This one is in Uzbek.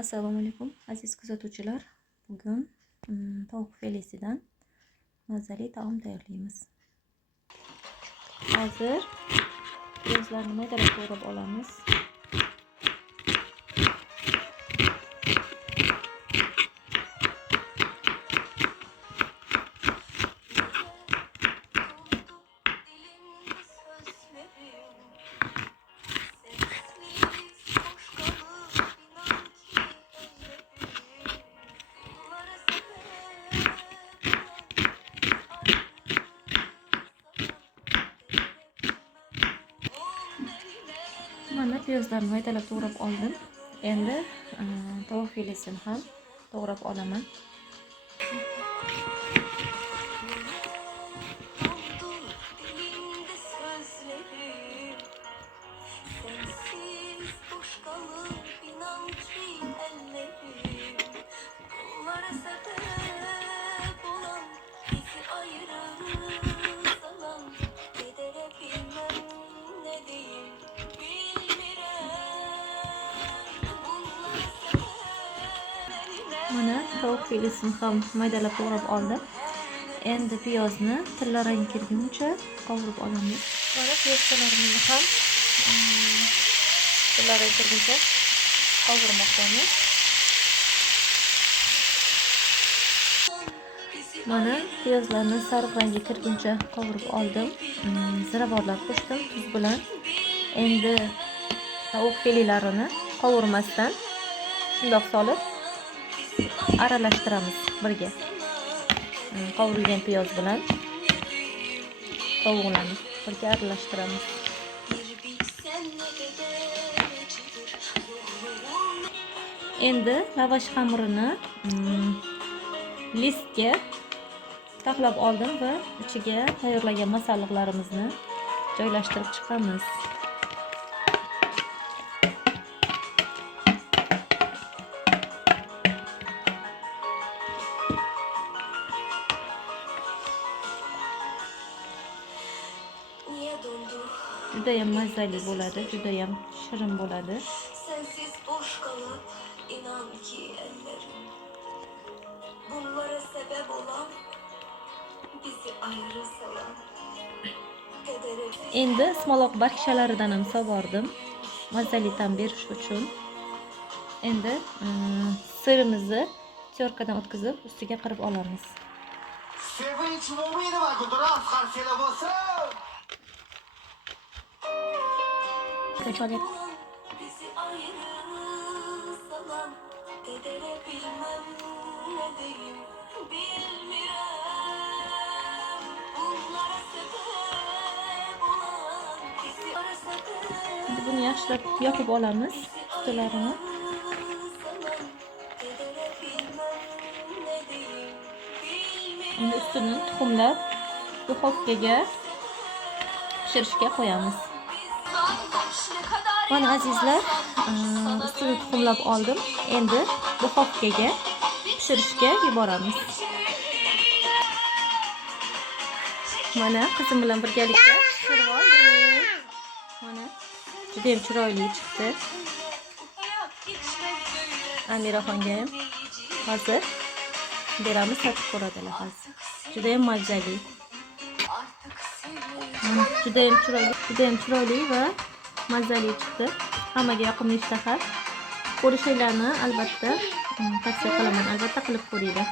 Assalomu alaykum aziz kuzatuvchilar. Bugun tovuq filesidan mazali taom tayyorlaymiz. Hozir piyozni maydalab to'g'rab olamiz. Mana piyozlarni maydalab to'g'rab oldim. Endi tovuq filesini ham to'g'rab olaman. Mana tovuq filesini ham maydalab to'g'rab oldim. Endi piyozni tilla rang kirguncha qovurib olamiz. Mana piyozni ham tilla rang kirguncha qovurmoqdamiz. Mana piyozlarni sariq rangga kirguncha qovurib oldim. Ziravorlar qo'shdim tuz bilan. Endi tovuq filelarini qovurmasdan shundoq solib aralashtiramiz birga. Qovurilgan piyoz bilan tovuqlarni birga aralashtiramiz. Endi lavash xamirini listga taxlab oldim va ichiga tayyorlagan masalliqlarimizni joylashtirib chiqamiz. Juda ham mazali bo'ladi, juda ham shirin bo'ladi. Sensiz boş kalıp inan ki ellerim bunlara sebep olan bizi ayrı salan kedere. Endi ismaloq barkshalaridan ham sog'ordim mazali ta'm berish uchun. Endi sirimizni terkadan o'tkazib ustiga qirib olamiz. Sevinç Mo'minova Gulduros Qarsela bo'lsin. Kaçalım. Bizi ayrı salan kedere bilmem ne diyeyim bilmirem bunlara sebep olan bizi Şimdi bunu yaxshilab yopib olamiz qutilarini. Endi ustini tuxumlab duxovkaga pishirishga qo'yamiz. Mana azizlar, ustini tuxumlab oldim. Endi duxovkaga pishirishga yuboramiz. Mana qizim bilan birgalikda pishirib oldik. Mana juda ham chiroyli chiqdi. Amiraxonga ham hozir beramiz, tatib ko'radilar hozir. Juda ham mazali. Juda ham chiroyli va mazali chiqdi. Hammaga yoqimli ishtaha. Ko'rishinglarni albatta tavsiya qilaman. Albatta qilib ko'ringlar.